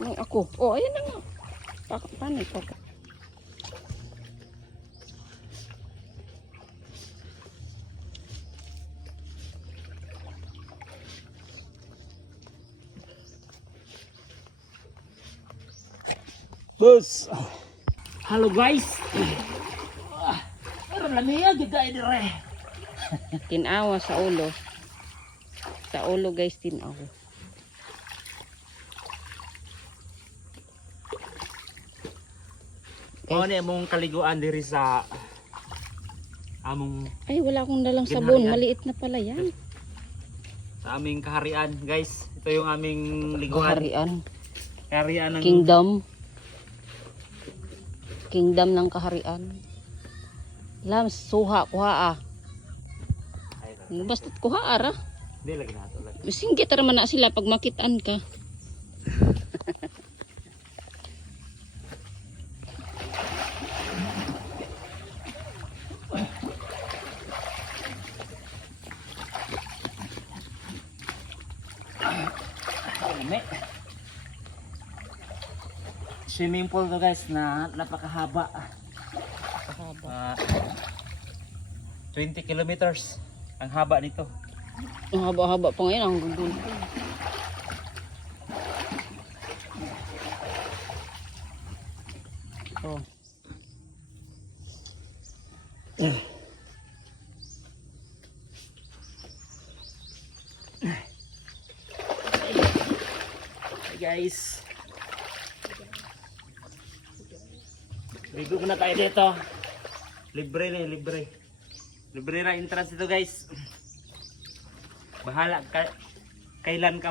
Nang ako. Oh, ayan na nga. Paano ito? Bus. Halo guys. Meron lang niya gigay dire. Tinawa sa ulo. Sa ulo guys, tinawa. Ano ni among kaliguan diri sa among Ay, wala akong dalang sabon. Ginharian. Maliit na pala yan. sa aming kaharian, guys. Ito yung aming liguan. Kaharian. Kaharian ng Kingdom. Kingdom ng kaharian. Lams, suha, kuha ah. Basta't kuha ara. Hindi lagi nato lagi. Singgit naman na sila pag makitaan ka. Swimming pool to guys na napakahaba. Haba. 20 kilometers ang haba nito. Ang haba-haba pa ngayon ang gugulo. Oh. Hey guys. Ligo muna tayo dito. Libre na, libre. Libre na entrance dito guys. Bahala ka kailan ka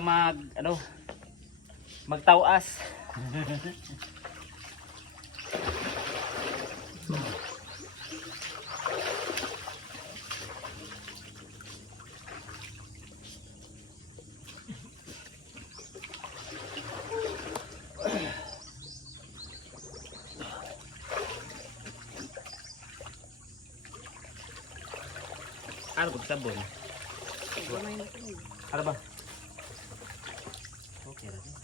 magtawas. Ano ba sabon? Ano ba? Okay na.